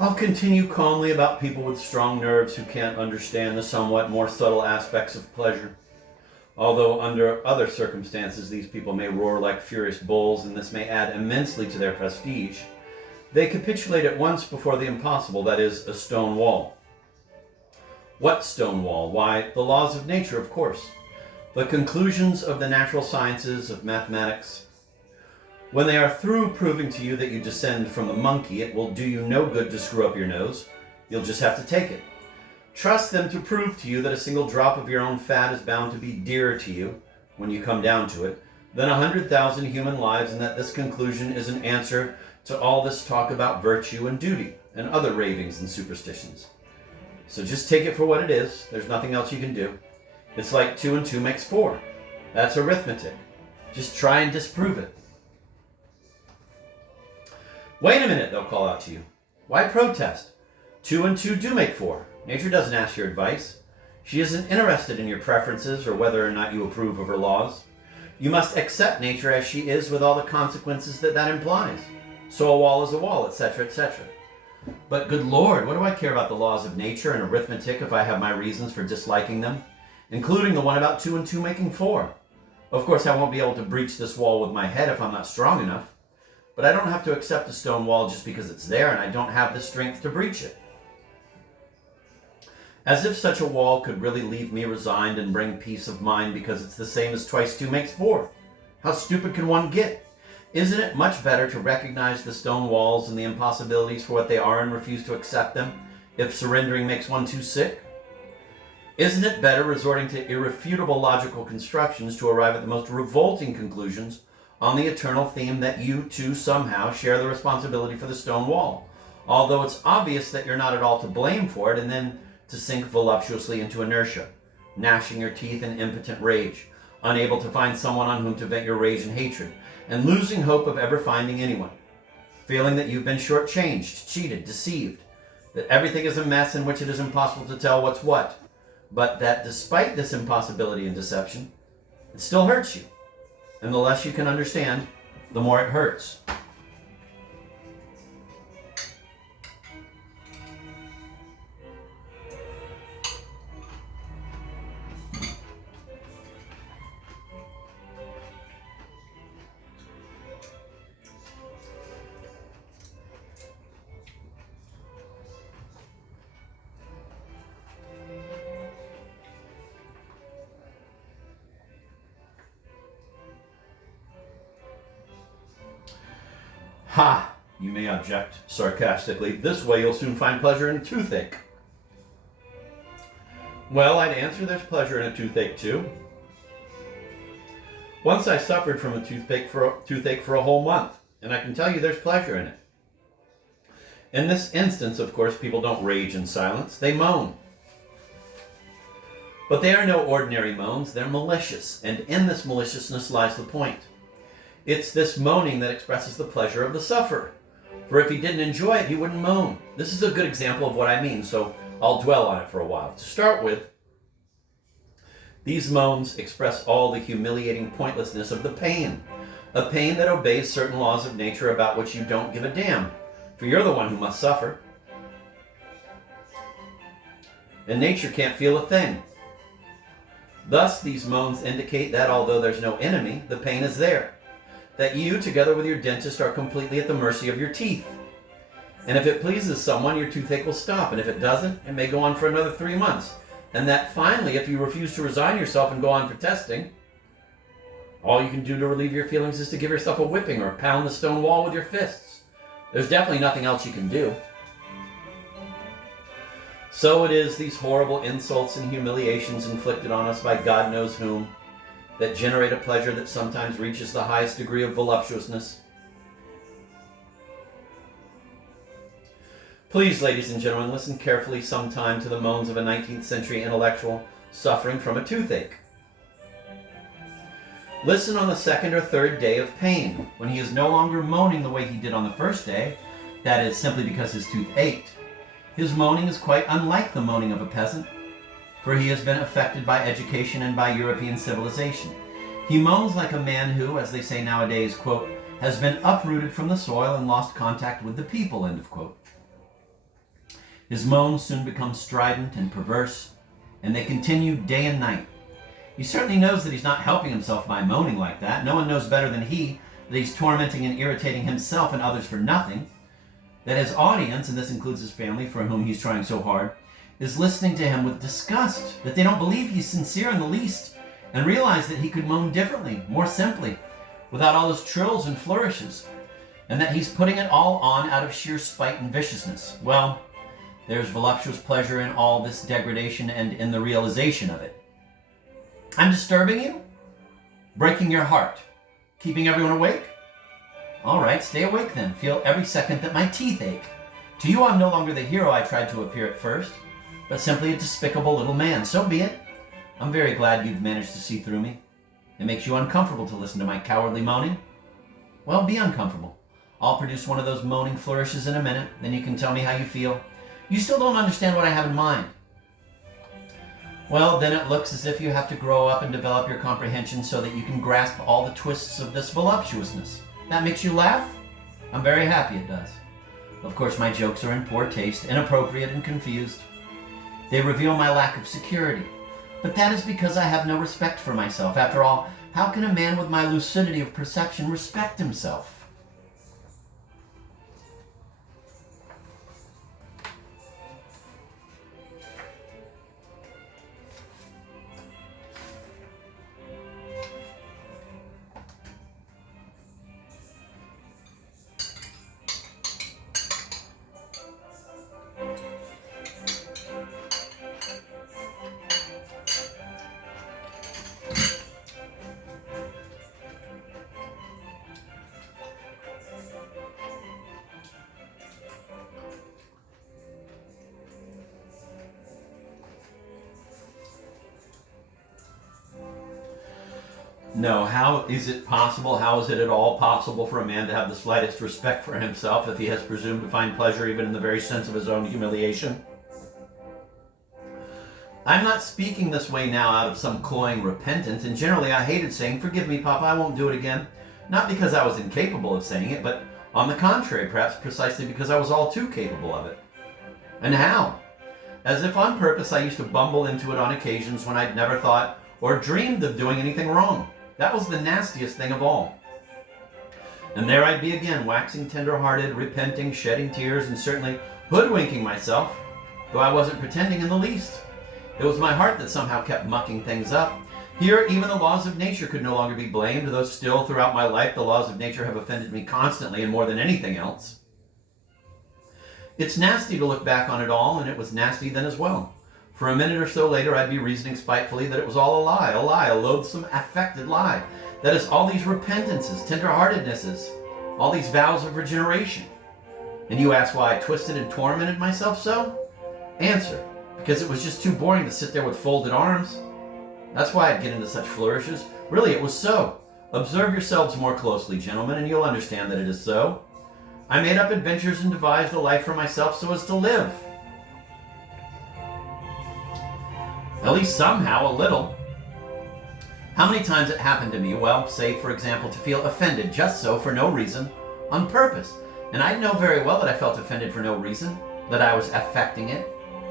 I'll continue calmly about people with strong nerves who can't understand the somewhat more subtle aspects of pleasure. Although under other circumstances these people may roar like furious bulls and this may add immensely to their prestige, they capitulate at once before the impossible, that is, a stone wall. What stone wall? Why, the laws of nature, of course. The conclusions of the natural sciences, of mathematics. When they are through proving to you that you descend from the monkey, it will do you no good to screw up your nose. You'll just have to take it. Trust them to prove to you that a single drop of your own fat is bound to be dearer to you, when you come down to it, than 100,000 human lives, and that this conclusion is an answer to all this talk about virtue and duty, and other ravings and superstitions. So just take it for what it is. There's nothing else you can do. It's like 2 and 2 makes 4. That's arithmetic. Just try and disprove it. Wait a minute, they'll call out to you. Why protest? 2 and 2 do make 4. Nature doesn't ask your advice. She isn't interested in your preferences or whether or not you approve of her laws. You must accept nature as she is with all the consequences that implies. So a wall is a wall, etc., etc. But good Lord, what do I care about the laws of nature and arithmetic if I have my reasons for disliking them, including the one about 2 and 2 making 4? Of course, I won't be able to breach this wall with my head if I'm not strong enough. But I don't have to accept a stone wall just because it's there, and I don't have the strength to breach it. As if such a wall could really leave me resigned and bring peace of mind because it's the same as twice 2 makes 4. How stupid can one get? Isn't it much better to recognize the stone walls and the impossibilities for what they are and refuse to accept them if surrendering makes one too sick? Isn't it better resorting to irrefutable logical constructions to arrive at the most revolting conclusions on the eternal theme that you too somehow share the responsibility for the stone wall, although it's obvious that you're not at all to blame for it, and then to sink voluptuously into inertia, gnashing your teeth in impotent rage, unable to find someone on whom to vent your rage and hatred, and losing hope of ever finding anyone, feeling that you've been shortchanged, cheated, deceived, that everything is a mess in which it is impossible to tell what's what, but that despite this impossibility and deception, it still hurts you. And the less you can understand, the more it hurts. Ha! You may object sarcastically. This way you'll soon find pleasure in a toothache. Well, I'd answer there's pleasure in a toothache too. Once I suffered from a toothache for a whole month, and I can tell you there's pleasure in it. In this instance, of course, people don't rage in silence. They moan. But they are no ordinary moans. They're malicious, and in this maliciousness lies the point. It's this moaning that expresses the pleasure of the sufferer. For if he didn't enjoy it, he wouldn't moan. This is a good example of what I mean, so I'll dwell on it for a while. To start with, these moans express all the humiliating pointlessness of the pain. A pain that obeys certain laws of nature about which you don't give a damn, for you're the one who must suffer. And nature can't feel a thing. Thus, these moans indicate that although there's no enemy, the pain is there. That you, together with your dentist, are completely at the mercy of your teeth. And if it pleases someone, your toothache will stop. And if it doesn't, it may go on for another 3 months. And that finally, if you refuse to resign yourself and go on protesting, all you can do to relieve your feelings is to give yourself a whipping or pound the stone wall with your fists. There's definitely nothing else you can do. So it is these horrible insults and humiliations inflicted on us by God knows whom that generate a pleasure that sometimes reaches the highest degree of voluptuousness. Please, ladies and gentlemen, listen carefully sometime to the moans of a 19th century intellectual suffering from a toothache. Listen on the second or third day of pain, when he is no longer moaning the way he did on the first day, that is, simply because his tooth ached. His moaning is quite unlike the moaning of a peasant, for he has been affected by education and by European civilization. He moans like a man who, as they say nowadays, quote, has been uprooted from the soil and lost contact with the people, end of quote. His moans soon become strident and perverse, and they continue day and night. He certainly knows that he's not helping himself by moaning like that. No one knows better than he that he's tormenting and irritating himself and others for nothing. That his audience, and this includes his family for whom he's trying so hard, is listening to him with disgust, that they don't believe he's sincere in the least, and realize that he could moan differently, more simply, without all those trills and flourishes, and that he's putting it all on out of sheer spite and viciousness. Well, there's voluptuous pleasure in all this degradation and in the realization of it. I'm disturbing you? Breaking your heart? Keeping everyone awake? All right, stay awake then. Feel every second that my teeth ache. To you, I'm no longer the hero I tried to appear at first, but simply a despicable little man. So be it. I'm very glad you've managed to see through me. It makes you uncomfortable to listen to my cowardly moaning. Well, be uncomfortable. I'll produce one of those moaning flourishes in a minute, then you can tell me how you feel. You still don't understand what I have in mind. Well, then it looks as if you have to grow up and develop your comprehension so that you can grasp all the twists of this voluptuousness. That makes you laugh? I'm very happy it does. Of course, my jokes are in poor taste, inappropriate and confused. They reveal my lack of security. But that is because I have no respect for myself. After all, how can a man with my lucidity of perception respect himself? No, how is it possible? How is it at all possible for a man to have the slightest respect for himself if he has presumed to find pleasure even in the very sense of his own humiliation? I'm not speaking this way now out of some cloying repentance, and generally I hated saying, "Forgive me, Papa, I won't do it again." Not because I was incapable of saying it, but on the contrary, perhaps precisely because I was all too capable of it. And how? As if on purpose I used to bumble into it on occasions when I'd never thought or dreamed of doing anything wrong. That was the nastiest thing of all. And there I'd be again, waxing tender-hearted, repenting, shedding tears, and certainly hoodwinking myself, though I wasn't pretending in the least. It was my heart that somehow kept mucking things up. Here, even the laws of nature could no longer be blamed, though still, throughout my life, the laws of nature have offended me constantly and more than anything else. It's nasty to look back on it all, and it was nasty then as well. For a minute or so later, I'd be reasoning spitefully that it was all a lie, a loathsome, affected lie. That is, all these repentances, tenderheartednesses, all these vows of regeneration. And you ask why I twisted and tormented myself so? Answer, because it was just too boring to sit there with folded arms. That's why I'd get into such flourishes. Really, it was so. Observe yourselves more closely, gentlemen, and you'll understand that it is so. I made up adventures and devised a life for myself so as to live. At least somehow, a little. How many times it happened to me, well, say, for example, to feel offended just so, for no reason, on purpose. And I know very well that I felt offended for no reason, that I was affecting it.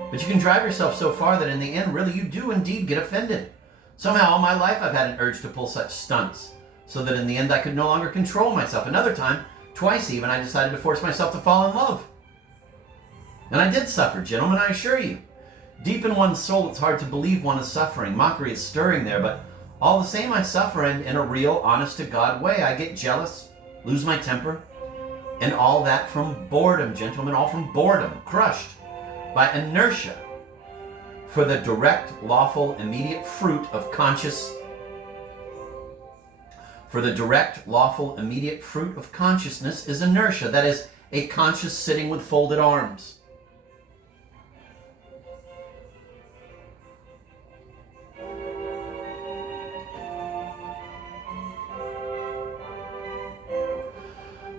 But you can drive yourself so far that in the end, really, you do indeed get offended. Somehow, all my life, I've had an urge to pull such stunts, so that in the end, I could no longer control myself. Another time, twice even, I decided to force myself to fall in love. And I did suffer, gentlemen, I assure you. Deep in one's soul, it's hard to believe one is suffering. Mockery is stirring there, but all the same, I suffer, and in a real, honest-to-God way. I get jealous, lose my temper, and all that from boredom, gentlemen, all from boredom, crushed by inertia for the direct, lawful, immediate fruit of consciousness. For the direct, lawful, immediate fruit of consciousness is inertia. That is, a conscious sitting with folded arms.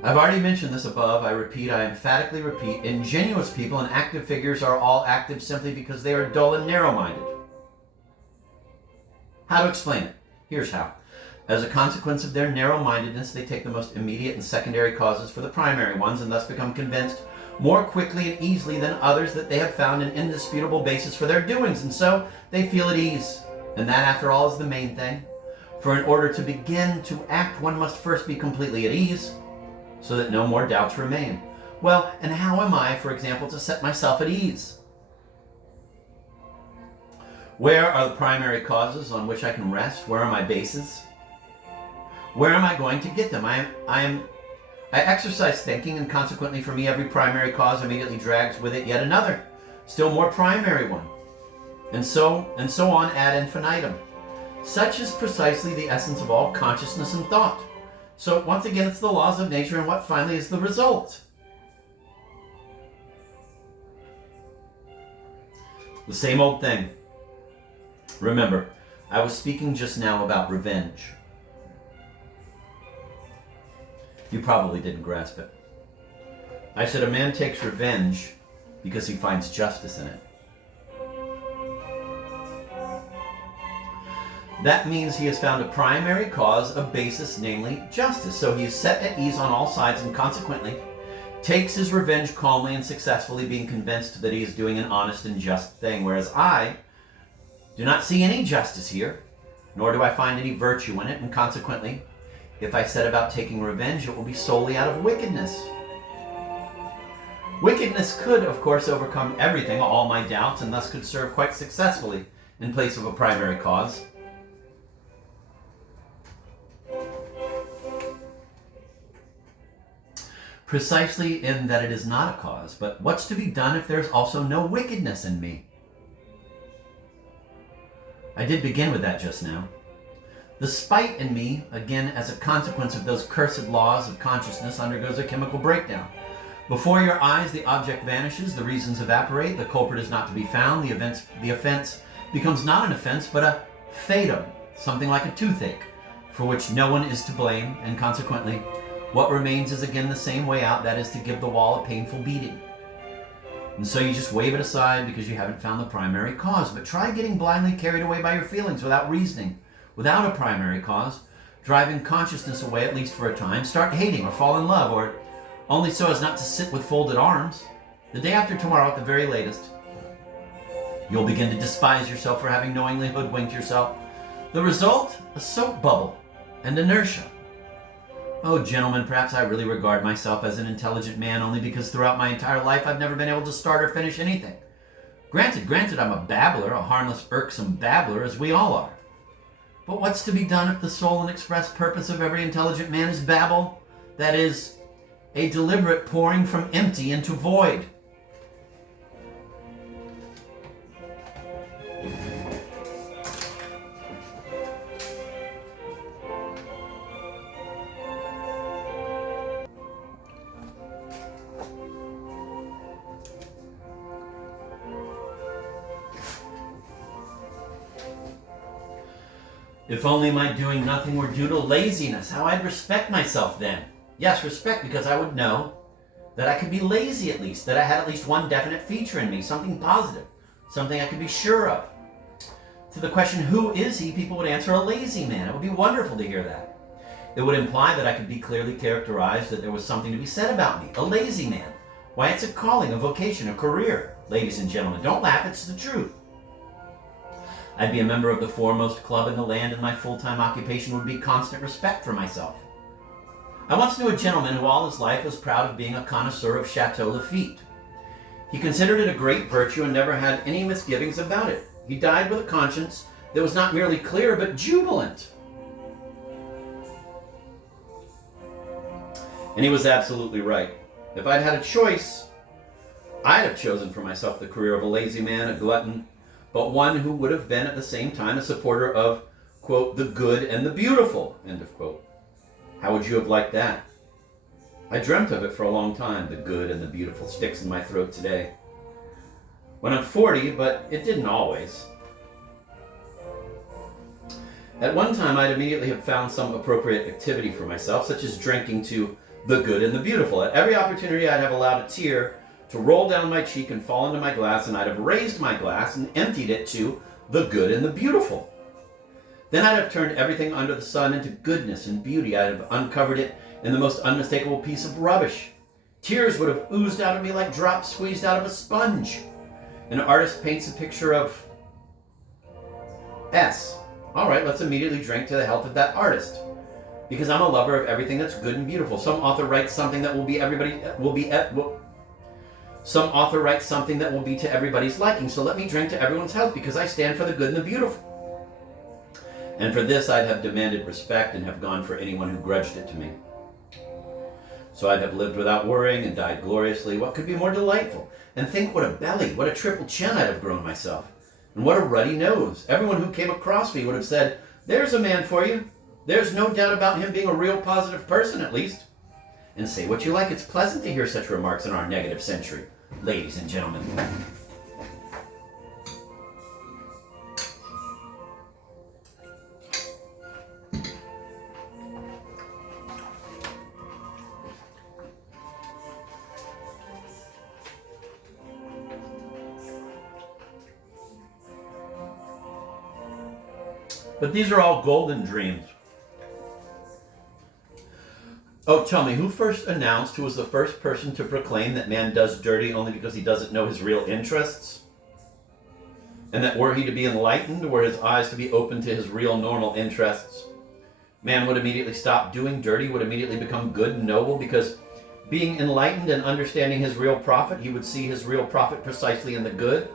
I've already mentioned this above. I repeat, I emphatically repeat, ingenuous people and active figures are all active simply because they are dull and narrow-minded. How to explain it? Here's how. As a consequence of their narrow-mindedness, they take the most immediate and secondary causes for the primary ones and thus become convinced, more quickly and easily than others that they have found an indisputable basis for their doings, and so they feel at ease. And that, after all, is the main thing. For in order to begin to act, one must first be completely at ease, so that no more doubts remain. Well, and how am I, for example, to set myself at ease? Where are the primary causes on which I can rest? Where are my bases? Where am I going to get them? I exercise thinking, and consequently for me every primary cause immediately drags with it yet another, still more primary one. And so on ad infinitum. Such is precisely the essence of all consciousness and thought. So once again, it's the laws of nature, and what finally is the result? The same old thing. Remember, I was speaking just now about revenge. You probably didn't grasp it. I said a man takes revenge because he finds justice in it. That means he has found a primary cause, a basis, namely justice. So he is set at ease on all sides and consequently takes his revenge calmly and successfully, being convinced that he is doing an honest and just thing. Whereas I do not see any justice here, nor do I find any virtue in it, and consequently, if I set about taking revenge, it will be solely out of wickedness. Wickedness could, of course, overcome everything, all my doubts, and thus could serve quite successfully in place of a primary cause. Precisely in that it is not a cause, but what's to be done if there's also no wickedness in me? I did begin with that just now. The spite in me, again as a consequence of those cursed laws of consciousness, undergoes a chemical breakdown. Before your eyes the object vanishes, the reasons evaporate, the culprit is not to be found, the offense becomes not an offense but a fatum, something like a toothache, for which no one is to blame, and consequently what remains is again the same way out, that is to give the wall a painful beating. And so you just wave it aside because you haven't found the primary cause. But try getting blindly carried away by your feelings without reasoning, without a primary cause, driving consciousness away at least for a time. Start hating or fall in love, or only so as not to sit with folded arms. The day after tomorrow at the very latest, you'll begin to despise yourself for having knowingly hoodwinked yourself. The result? A soap bubble and inertia. Oh, gentlemen, perhaps I really regard myself as an intelligent man only because throughout my entire life I've never been able to start or finish anything. Granted, I'm a babbler, a harmless, irksome babbler, as we all are. But what's to be done if the sole and express purpose of every intelligent man is babble? That is, a deliberate pouring from empty into void. If only my doing nothing were due to laziness, how I'd respect myself then. Yes, respect, because I would know that I could be lazy at least, that I had at least one definite feature in me, something positive, something I could be sure of. To the question, who is he, people would answer a lazy man. It would be wonderful to hear that. It would imply that I could be clearly characterized, that there was something to be said about me, a lazy man. Why, it's a calling, a vocation, a career. Ladies and gentlemen, don't laugh, it's the truth. I'd be a member of the foremost club in the land, and my full-time occupation would be constant respect for myself. I once knew a gentleman who all his life was proud of being a connoisseur of Chateau Lafite. He considered it a great virtue and never had any misgivings about it. He died with a conscience that was not merely clear, but jubilant. And he was absolutely right. If I'd had a choice, I'd have chosen for myself the career of a lazy man, a glutton, but one who would have been at the same time a supporter of, quote, the good and the beautiful, end of quote. How would you have liked that? I dreamt of it for a long time. The good and the beautiful sticks in my throat today. When I'm 40, but it didn't always. At one time, I'd immediately have found some appropriate activity for myself, such as drinking to the good and the beautiful. At every opportunity, I'd have allowed a tear to roll down my cheek and fall into my glass, and I'd have raised my glass and emptied it to the good and the beautiful. Then I'd have turned everything under the sun into goodness and beauty. I'd have uncovered it in the most unmistakable piece of rubbish. Tears would have oozed out of me like drops squeezed out of a sponge. An artist paints a picture of S. All right, let's immediately drink to the health of that artist, because I'm a lover of everything that's good and beautiful. Some author writes something that some author writes something that will be to everybody's liking. So let me drink to everyone's health, because I stand for the good and the beautiful. And for this, I'd have demanded respect and have gone for anyone who grudged it to me. So I'd have lived without worrying and died gloriously. What could be more delightful? And think what a belly, what a triple chin I'd have grown myself. And what a ruddy nose. Everyone who came across me would have said, there's a man for you. There's no doubt about him being a real positive person, at least. And say what you like, it's pleasant to hear such remarks in our negative century, ladies and gentlemen. But these are all golden dreams. Oh, tell me, who first announced, who was the first person to proclaim that man does dirty only because he doesn't know his real interests? And that were he to be enlightened, were his eyes to be open to his real normal interests, man would immediately stop doing dirty, would immediately become good and noble, because being enlightened and understanding his real profit, he would see his real profit precisely in the good.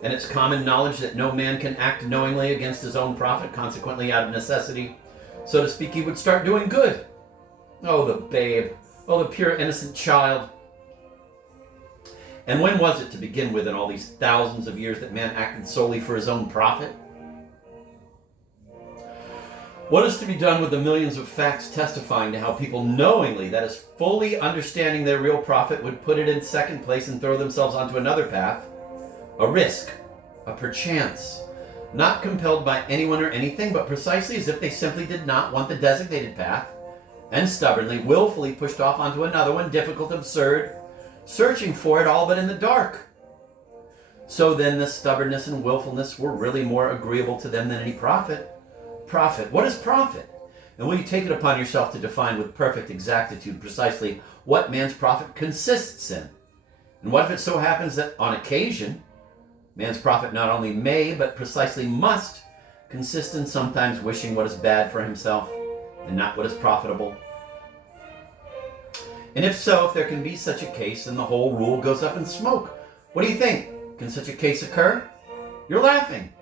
And it's common knowledge that no man can act knowingly against his own profit, consequently out of necessity, so to speak, he would start doing good. Oh, the babe. Oh, the pure innocent child. And when was it to begin with in all these thousands of years that man acted solely for his own profit? What is to be done with the millions of facts testifying to how people knowingly, that is, fully understanding their real profit, would put it in second place and throw themselves onto another path? A risk, a perchance, not compelled by anyone or anything, but precisely as if they simply did not want the designated path, and stubbornly, willfully pushed off onto another one, difficult, absurd, searching for it all but in the dark. So then this stubbornness and willfulness were really more agreeable to them than any profit. Profit. What is profit? And will you take it upon yourself to define with perfect exactitude precisely what man's profit consists in? And what if it so happens that on occasion, man's profit not only may, but precisely must, consist in sometimes wishing what is bad for himself and not what is profitable? And if so, if there can be such a case, then the whole rule goes up in smoke. What do you think? Can such a case occur? You're laughing.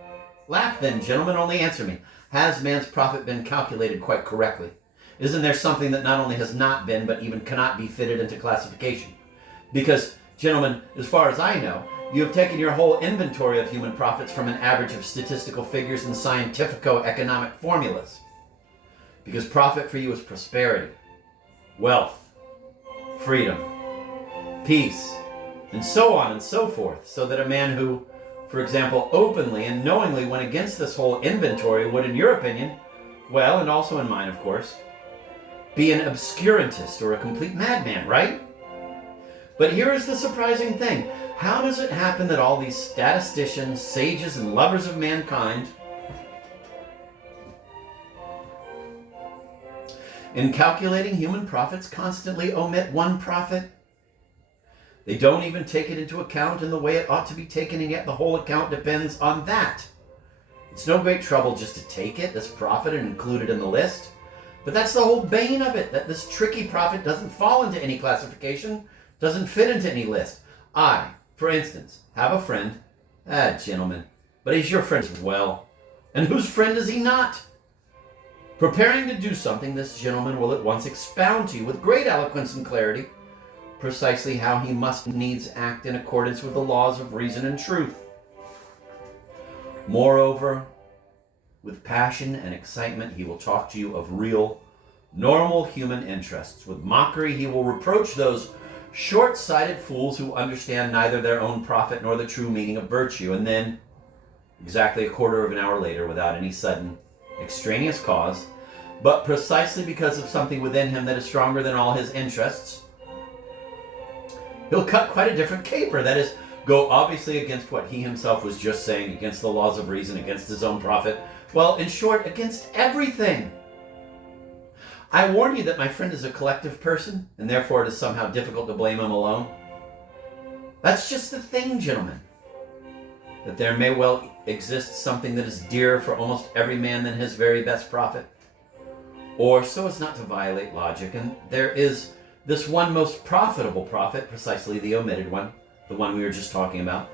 Laugh then, gentlemen, only answer me. Has man's profit been calculated quite correctly? Isn't there something that not only has not been, but even cannot be fitted into classification? Because, gentlemen, as far as I know, you have taken your whole inventory of human profits from an average of statistical figures and scientifico-economic formulas. Because profit for you is prosperity, wealth, freedom, peace, and so on and so forth, so that a man who, for example, openly and knowingly went against this whole inventory would, in your opinion, well, and also in mine, of course, be an obscurantist or a complete madman, right? But here is the surprising thing. How does it happen that all these statisticians, sages, and lovers of mankind, in calculating human profits, constantly omit one profit? They don't even take it into account in the way it ought to be taken, and yet the whole account depends on that. It's no great trouble just to take it, this profit, and include it in the list. But that's the whole bane of it, that this tricky profit doesn't fall into any classification, doesn't fit into any list. I, for instance, have a friend, gentlemen, but he's your friend as well. And whose friend is he not? Preparing to do something, this gentleman will at once expound to you with great eloquence and clarity precisely how he must needs act in accordance with the laws of reason and truth. Moreover, with passion and excitement, he will talk to you of real, normal human interests. With mockery, he will reproach those short-sighted fools who understand neither their own profit nor the true meaning of virtue. And then, exactly a quarter of an hour later, without any sudden, extraneous cause, but precisely because of something within him that is stronger than all his interests, he'll cut quite a different caper. That is, go obviously against what he himself was just saying, against the laws of reason, against his own profit. Well, in short, against everything. I warn you that my friend is a collective person, and therefore it is somehow difficult to blame him alone. That's just the thing, gentlemen, that there may well exist something that is dearer for almost every man than his very best prophet. Or, so as not to violate logic, and there is this one most profitable prophet, precisely the omitted one, the one we were just talking about,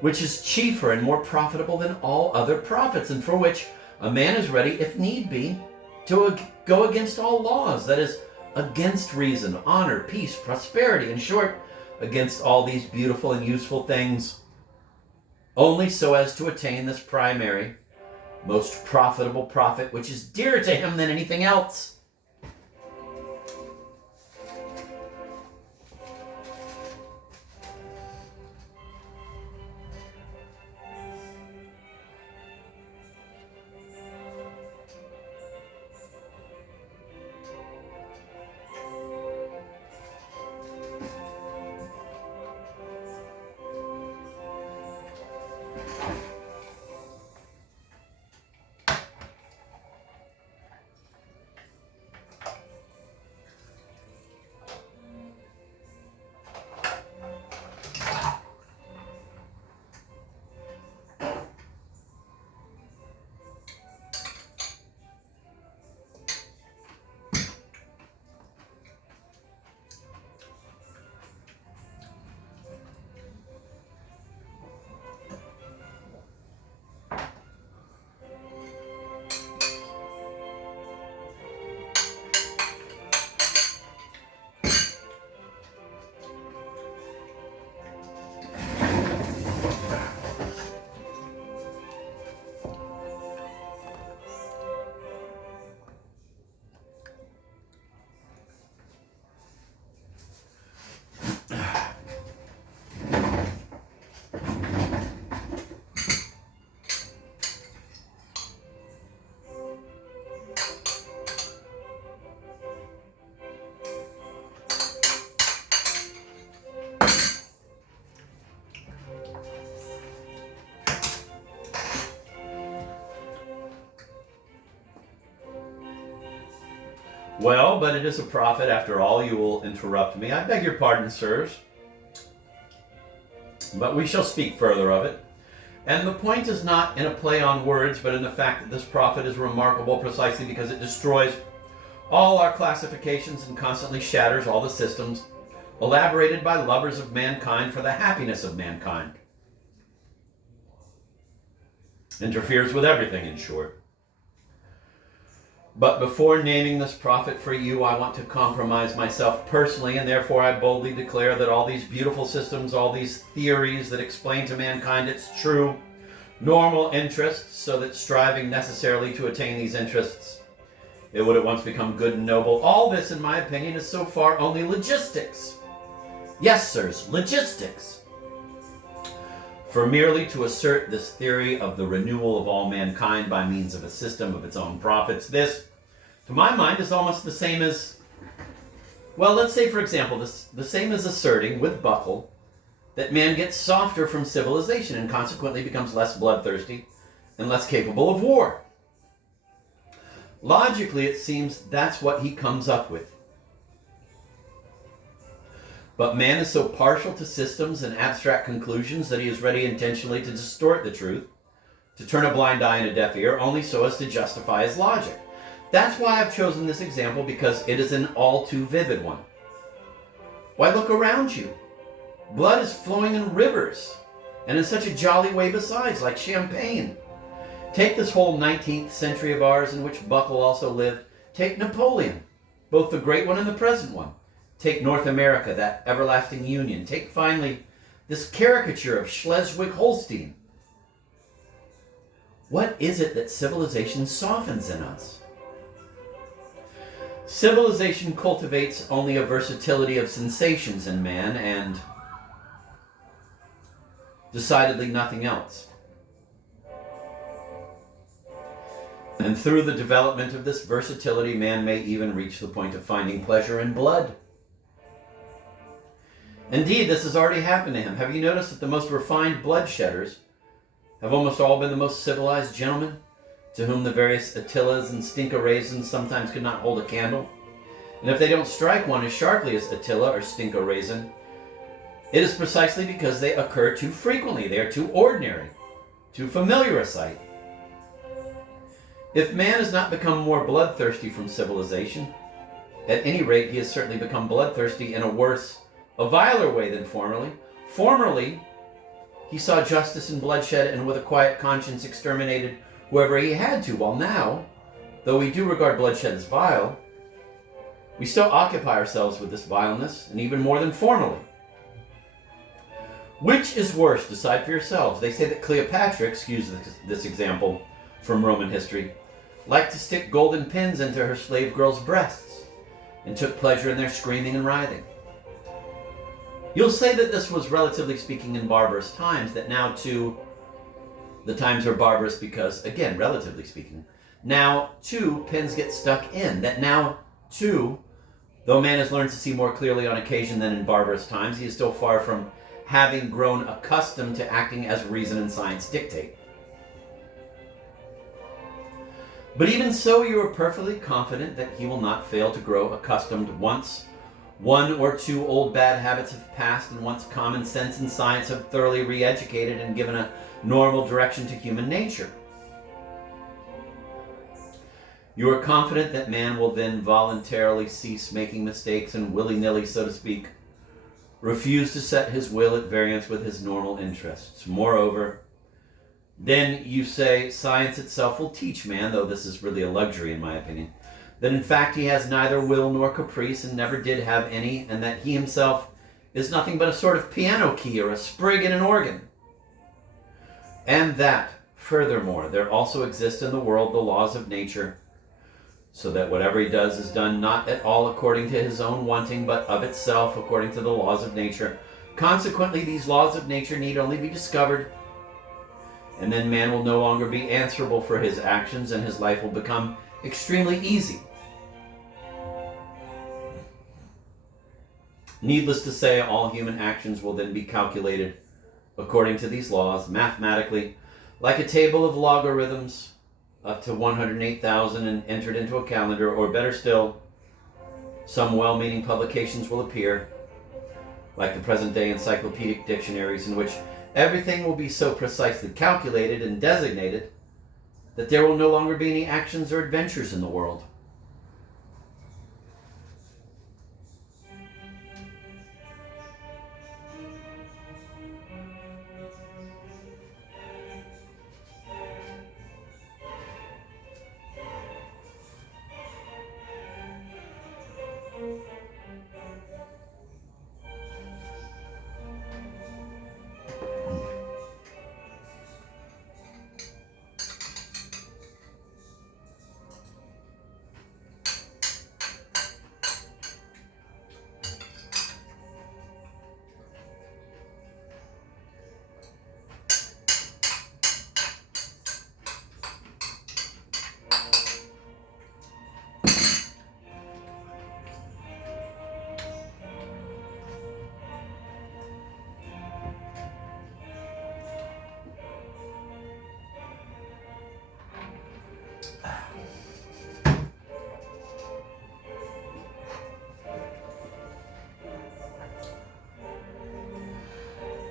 which is chiefer and more profitable than all other prophets, and for which a man is ready, if need be, to go against all laws, that is, against reason, honor, peace, prosperity, in short, against all these beautiful and useful things, only so as to attain this primary, most profitable profit, which is dearer to him than anything else. Well, but it is a prophet after all. You will interrupt me. I beg your pardon, sirs. But we shall speak further of it. And the point is not in a play on words, but in the fact that this prophet is remarkable precisely because it destroys all our classifications and constantly shatters all the systems elaborated by lovers of mankind for the happiness of mankind. Interferes with everything, in short. But before naming this prophet for you, I want to compromise myself personally, and therefore I boldly declare that all these beautiful systems, all these theories that explain to mankind its true, normal interests, so that striving necessarily to attain these interests, it would at once become good and noble. All this, in my opinion, is so far only logistics. Yes, sirs, logistics. For merely to assert this theory of the renewal of all mankind by means of a system of its own prophets, this, to my mind, is almost the same as, well, let's say, for example, the same as asserting with Buckle that man gets softer from civilization and consequently becomes less bloodthirsty and less capable of war. Logically, it seems that's what he comes up with. But man is so partial to systems and abstract conclusions that he is ready intentionally to distort the truth, to turn a blind eye and a deaf ear, only so as to justify his logic. That's why I've chosen this example, because it is an all too vivid one. Why, look around you. Blood is flowing in rivers, and in such a jolly way besides, like champagne. Take this whole 19th century of ours, in which Buckle also lived. Take Napoleon, both the great one and the present one. Take North America, that everlasting union. Take, finally, this caricature of Schleswig-Holstein. What is it that civilization softens in us? Civilization cultivates only a versatility of sensations in man, and decidedly nothing else. And through the development of this versatility, man may even reach the point of finding pleasure in blood. Indeed, this has already happened to him. Have you noticed that the most refined bloodshedders have almost all been the most civilized gentlemen? to whom the various Attilas and Stinka raisins sometimes could not hold a candle. And if they don't strike one as sharply as Attila or Stinka raisin, it is precisely because they occur too frequently. They are too ordinary, too familiar a sight. If man has not become more bloodthirsty from civilization, at any rate he has certainly become bloodthirsty in a viler way than formerly. Formerly, he saw justice in bloodshed and with a quiet conscience exterminated whoever he had to, while now, though we do regard bloodshed as vile, we still occupy ourselves with this vileness, and even more than formerly. Which is worse? Decide for yourselves. They say that Cleopatra, excuse this example from Roman history, liked to stick golden pins into her slave girls' breasts, and took pleasure in their screaming and writhing. You'll say that this was, relatively speaking, in barbarous times, that now, too, the times are barbarous because, again, relatively speaking, now, too, pins get stuck in. That now, too, though man has learned to see more clearly on occasion than in barbarous times, he is still far from having grown accustomed to acting as reason and science dictate. But even so, you are perfectly confident that he will not fail to grow accustomed once one or two old bad habits have passed, and once common sense and science have thoroughly re-educated and given a normal direction to human nature. You are confident that man will then voluntarily cease making mistakes and willy-nilly, so to speak, refuse to set his will at variance with his normal interests. Moreover, then you say science itself will teach man, though this is really a luxury in my opinion, that in fact he has neither will nor caprice and never did have any, and that he himself is nothing but a sort of piano key or a sprig in an organ. And that, furthermore, there also exist in the world the laws of nature, so that whatever he does is done not at all according to his own wanting, but of itself according to the laws of nature. Consequently, these laws of nature need only be discovered, and then man will no longer be answerable for his actions, and his life will become extremely easy. Needless to say, all human actions will then be calculated according to these laws, mathematically, like a table of logarithms, up to 108,000 and entered into a calendar, or better still, some well-meaning publications will appear, like the present-day encyclopedic dictionaries, in which everything will be so precisely calculated and designated that there will no longer be any actions or adventures in the world.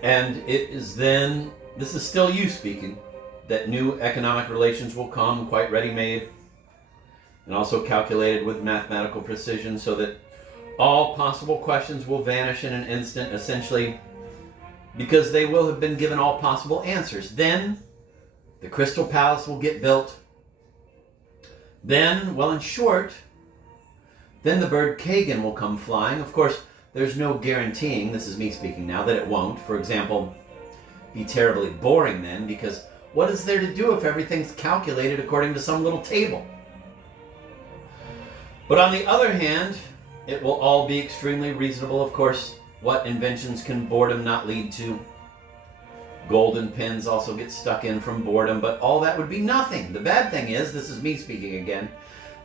And it is then, this is still you speaking, that new economic relations will come quite ready-made and also calculated with mathematical precision, so that all possible questions will vanish in an instant, essentially because they will have been given all possible answers. Then the Crystal Palace will get built. Then, well, in short, then the bird Kagan will come flying. Of course, there's no guaranteeing, this is me speaking now, that it won't, for example, be terribly boring then, because what is there to do if everything's calculated according to some little table? But on the other hand, it will all be extremely reasonable. Of course, what inventions can boredom not lead to? Golden pins also get stuck in from boredom, but all that would be nothing. The bad thing is, this is me speaking again,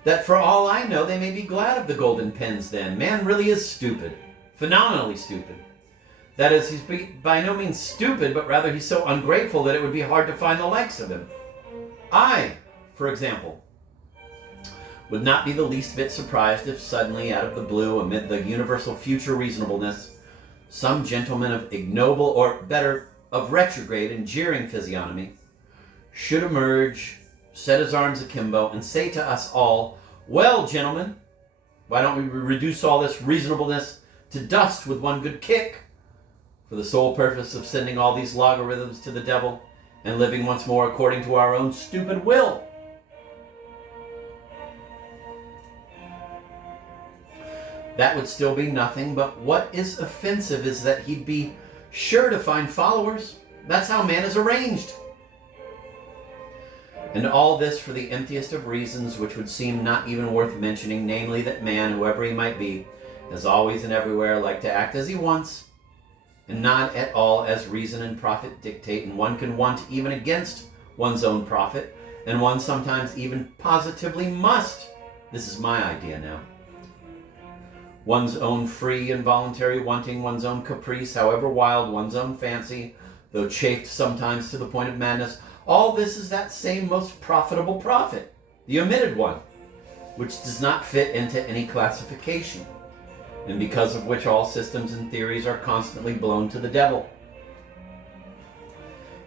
that for all I know, they may be glad of the golden pins then. Man really is stupid. Phenomenally stupid. That is, he's by no means stupid, but rather he's so ungrateful that it would be hard to find the likes of him. I, for example, would not be the least bit surprised if suddenly, out of the blue, amid the universal future reasonableness, some gentleman of ignoble, or better, of retrograde and jeering physiognomy, should emerge, set his arms akimbo, and say to us all, "Well, gentlemen, why don't we reduce all this reasonableness to dust with one good kick, for the sole purpose of sending all these logarithms to the devil and living once more according to our own stupid will?" That would still be nothing, but what is offensive is that he'd be sure to find followers. That's how man is arranged. And all this for the emptiest of reasons, which would seem not even worth mentioning, namely that man, whoever he might be, has always and everywhere liked to act as he wants, and not at all as reason and profit dictate, and one can want even against one's own profit, and one sometimes even positively must. This is my idea now. One's own free and voluntary wanting, one's own caprice, however wild, one's own fancy, though chafed sometimes to the point of madness, all this is that same most profitable profit, the omitted one, which does not fit into any classification, and because of which all systems and theories are constantly blown to the devil.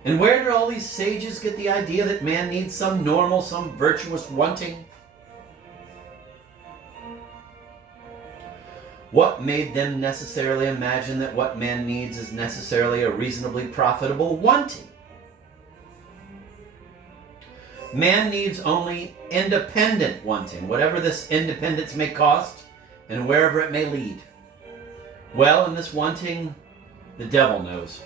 And where did all these sages get the idea that man needs some normal, some virtuous wanting? What made them necessarily imagine that what man needs is necessarily a reasonably profitable wanting? Man needs only independent wanting, whatever this independence may cost and wherever it may lead. Well, in this wanting, the devil knows.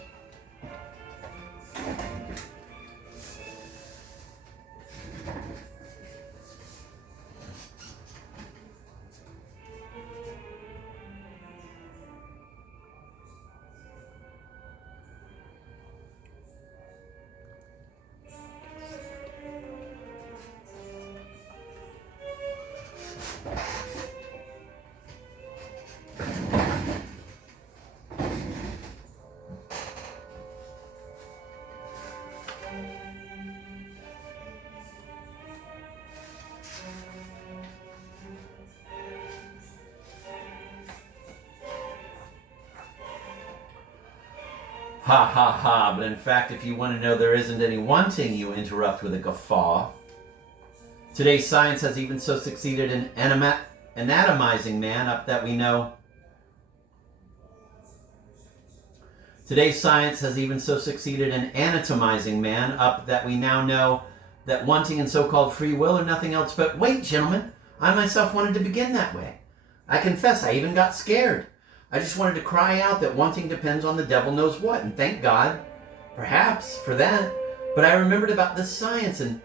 Ha ha ha, but in fact, if you want to know there isn't any wanting, you interrupt with a guffaw. Today's science has even so succeeded in anatomizing man up that we know. Today's science has even so succeeded in anatomizing man up that we now know that wanting and so-called free will are nothing else but, wait, gentlemen, I myself wanted to begin that way. I confess I even got scared. I just wanted to cry out that wanting depends on the devil knows what, and thank God, perhaps, for that. But I remembered about this science and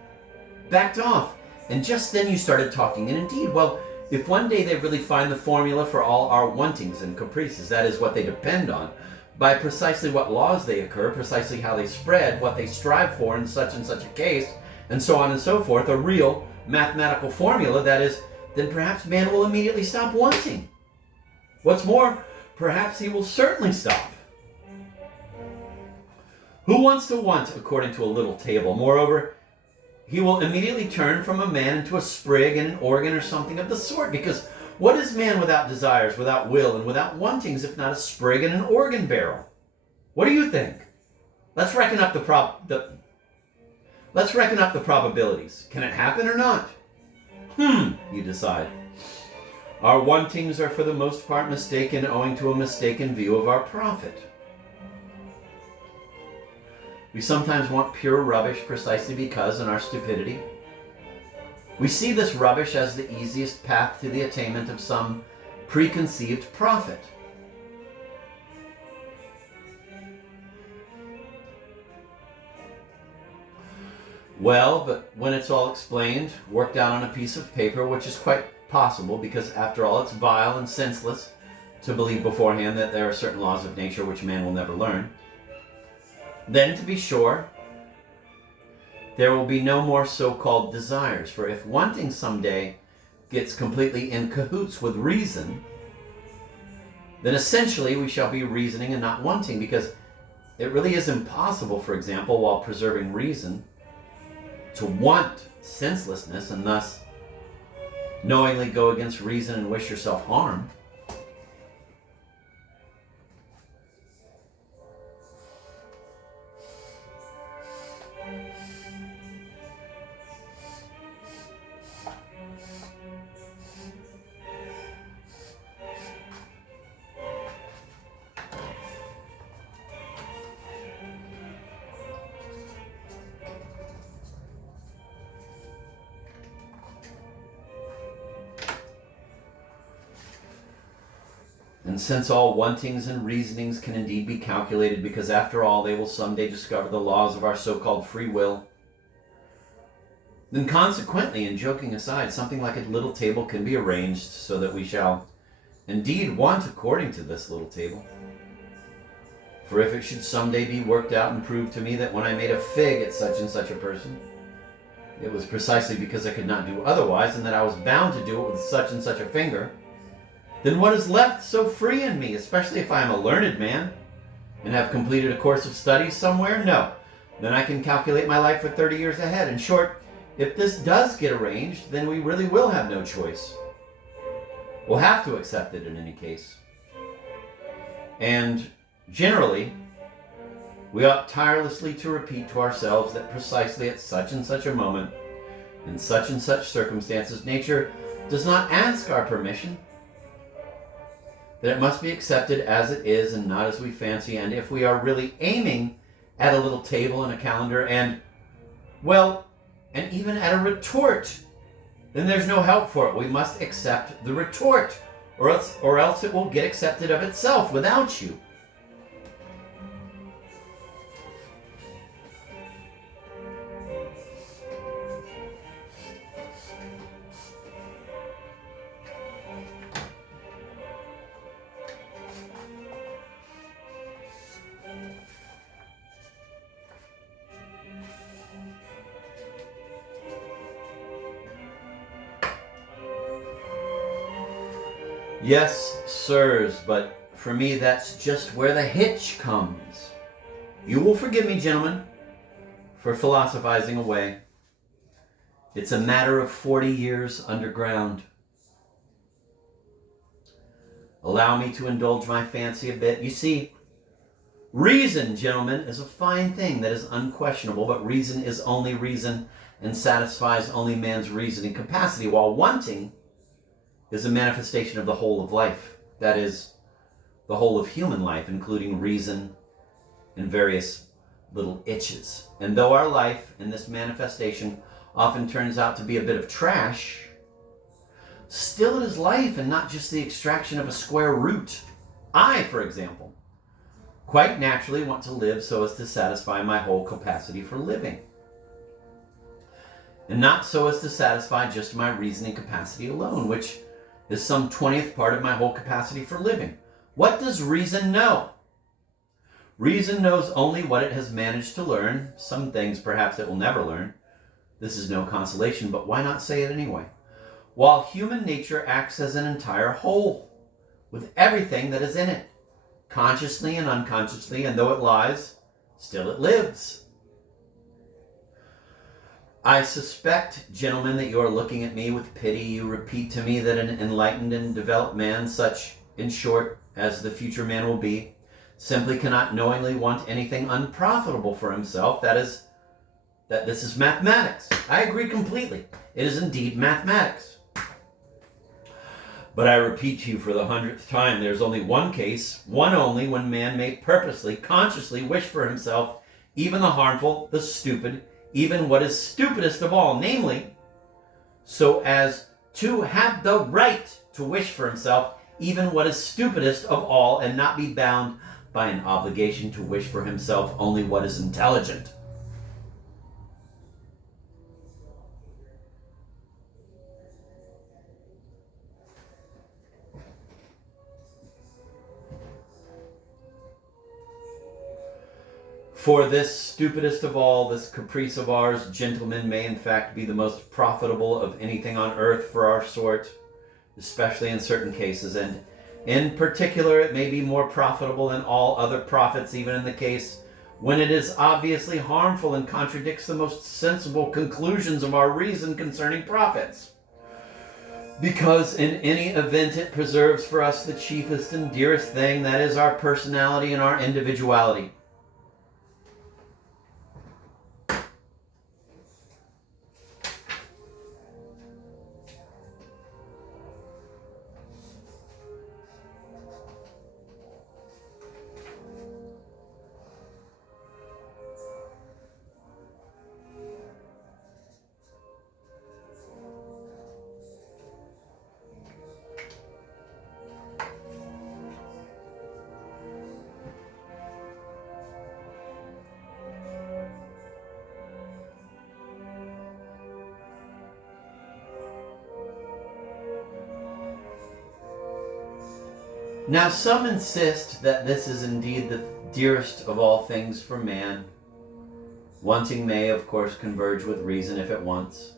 backed off. And just then you started talking. And indeed, well, if one day they really find the formula for all our wantings and caprices, that is what they depend on, by precisely what laws they occur, precisely how they spread, what they strive for in such and such a case, and so on and so forth, a real mathematical formula, that is, then perhaps man will immediately stop wanting. What's more, perhaps he will certainly stop. Who wants to want according to a little table? Moreover, he will immediately turn from a man into a sprig and an organ or something of the sort, because what is man without desires, without will, and without wantings, if not a sprig and an organ barrel? What do you think? Let's reckon up Let's reckon up the probabilities. Can it happen or not? You decide. Our wantings are for the most part mistaken, owing to a mistaken view of our profit. We sometimes want pure rubbish precisely because, in our stupidity, we see this rubbish as the easiest path to the attainment of some preconceived profit. Well, but when it's all explained, worked out on a piece of paper, which is quite possible, because after all it's vile and senseless to believe beforehand that there are certain laws of nature which man will never learn, then to be sure, there will be no more so-called desires. For if wanting someday gets completely in cahoots with reason, then essentially we shall be reasoning and not wanting, because it really is impossible, for example, while preserving reason, to want senselessness and thus knowingly go against reason and wish yourself harm. And since all wantings and reasonings can indeed be calculated, because after all they will someday discover the laws of our so-called free will, then consequently, and joking aside, something like a little table can be arranged so that we shall indeed want according to this little table. For if it should someday be worked out and proved to me that when I made a fig at such and such a person, it was precisely because I could not do otherwise, and that I was bound to do it with such and such a finger, then what is left so free in me, especially if I am a learned man and have completed a course of studies somewhere? No. Then I can calculate my life for 30 years ahead. In short, if this does get arranged, then we really will have no choice. We'll have to accept it in any case. And generally, we ought tirelessly to repeat to ourselves that precisely at such and such a moment, in such and such circumstances, nature does not ask our permission, that it must be accepted as it is and not as we fancy. And if we are really aiming at a little table and a calendar and, well, and even at a retort, then there's no help for it. We must accept the retort, or else it will get accepted of itself without you. Yes, sirs, but for me that's just where the hitch comes. You will forgive me, gentlemen, for philosophizing away. It's a matter of 40 years underground. Allow me to indulge my fancy a bit. You see, reason, gentlemen, is a fine thing that is unquestionable, but reason is only reason and satisfies only man's reasoning capacity, while wanting is a manifestation of the whole of life. That is, the whole of human life, including reason and various little itches. And though our life in this manifestation often turns out to be a bit of trash, still it is life and not just the extraction of a square root. I, for example, quite naturally want to live so as to satisfy my whole capacity for living, and not so as to satisfy just my reasoning capacity alone, which is some 20th part of my whole capacity for living. What does reason know? Reason knows only what it has managed to learn. Some things perhaps it will never learn. This is no consolation, but why not say it anyway? While human nature acts as an entire whole, with everything that is in it, consciously and unconsciously, and though it lies, still it lives. I suspect, gentlemen, that you are looking at me with pity. You repeat to me that an enlightened and developed man, such, in short, as the future man will be, simply cannot knowingly want anything unprofitable for himself. That this is mathematics. I agree completely. It is indeed mathematics. But I repeat to you for the 100th time, there's only one case, one only, when man may purposely, consciously wish for himself even the harmful, the stupid, even what is stupidest of all, namely, so as to have the right to wish for himself even what is stupidest of all, and not be bound by an obligation to wish for himself only what is intelligent. For this stupidest of all, this caprice of ours, gentlemen, may in fact be the most profitable of anything on earth for our sort, especially in certain cases, and in particular it may be more profitable than all other profits, even in the case when it is obviously harmful and contradicts the most sensible conclusions of our reason concerning profits. Because in any event it preserves for us the chiefest and dearest thing, that is our personality and our individuality. Now some insist that this is indeed the dearest of all things for man. Wanting may, of course, converge with reason if it wants,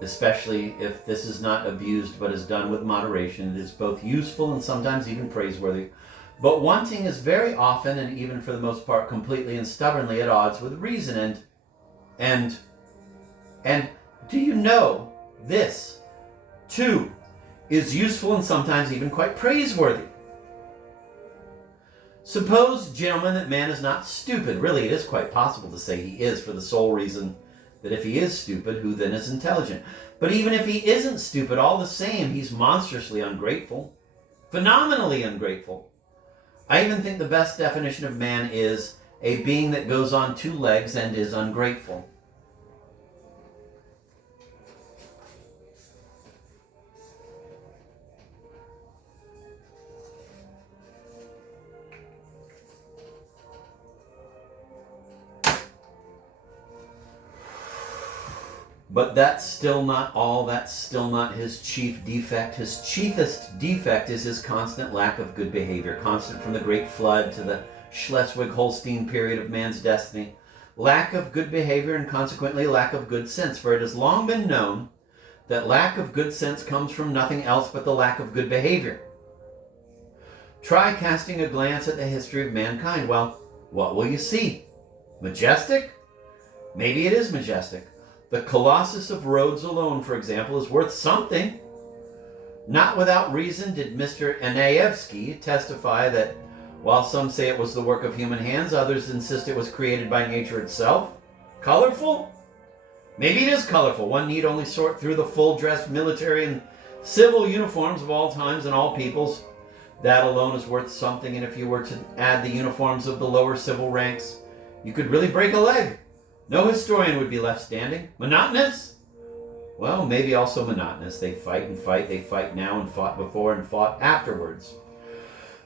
especially if this is not abused but is done with moderation. It is both useful and sometimes even praiseworthy. But wanting is very often, and even for the most part, completely and stubbornly at odds with reason. And do you know this, too, is useful and sometimes even quite praiseworthy? Suppose, gentlemen, that man is not stupid. Really, it is quite possible to say he is, for the sole reason that if he is stupid, who then is intelligent? But even if he isn't stupid, all the same, he's monstrously ungrateful. Phenomenally ungrateful. I even think the best definition of man is a being that goes on two legs and is ungrateful. But that's still not all. That's still not his chief defect. His chiefest defect is his constant lack of good behavior, constant from the Great Flood to the Schleswig-Holstein period of man's destiny. Lack of good behavior and consequently lack of good sense. For it has long been known that lack of good sense comes from nothing else but the lack of good behavior. Try casting a glance at the history of mankind. Well, what will you see? Majestic? Maybe it is majestic. The Colossus of Rhodes alone, for example, is worth something. Not without reason did Mr. Anaevsky testify that while some say it was the work of human hands, others insist it was created by nature itself. Colorful? Maybe it is colorful. One need only sort through the full-dressed military and civil uniforms of all times and all peoples. That alone is worth something, and if you were to add the uniforms of the lower civil ranks, you could really break a leg. No historian would be left standing. Monotonous? Well, maybe also monotonous. They fight and fight. They fight now and fought before and fought afterwards.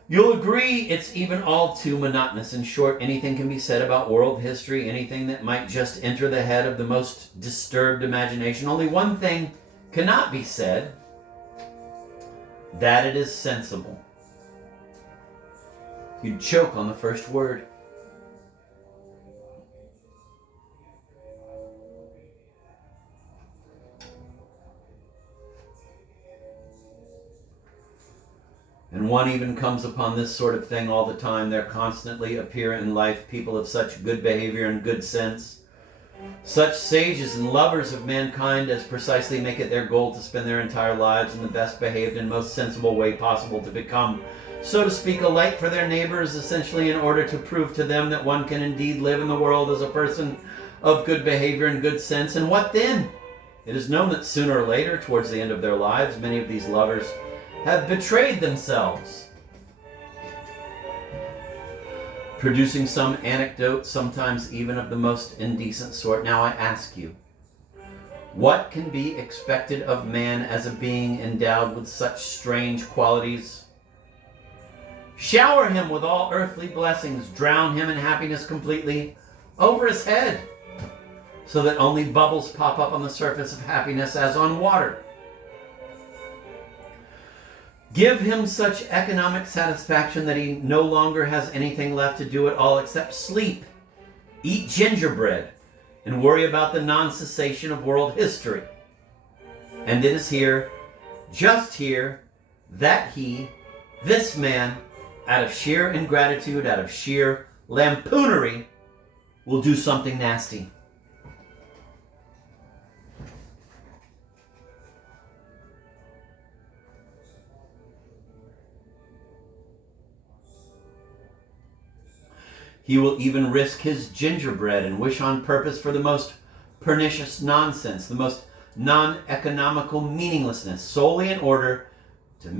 You'll agree it's even all too monotonous. In short, anything can be said about world history, anything that might just enter the head of the most disturbed imagination. Only one thing cannot be said, that it is sensible. You'd choke on the first word. And one even comes upon this sort of thing all the time. There constantly appear in life people of such good behavior and good sense, such sages and lovers of mankind as precisely make it their goal to spend their entire lives in the best behaved and most sensible way possible, to become, so to speak, a light for their neighbors, essentially in order to prove to them that one can indeed live in the world as a person of good behavior and good sense. And what then? It is known that sooner or later, towards the end of their lives, many of these lovers have betrayed themselves, producing some anecdote, sometimes even of the most indecent sort. Now I ask you, what can be expected of man as a being endowed with such strange qualities? Shower him with all earthly blessings, drown him in happiness completely over his head, so that only bubbles pop up on the surface of happiness as on water. Give him such economic satisfaction that he no longer has anything left to do at all except sleep, eat gingerbread, and worry about the non-cessation of world history. And it is here, just here, that he, this man, out of sheer ingratitude, out of sheer lampoonery will do something nasty. He will even risk his gingerbread and wish on purpose for the most pernicious nonsense, the most non-economical meaninglessness, solely in order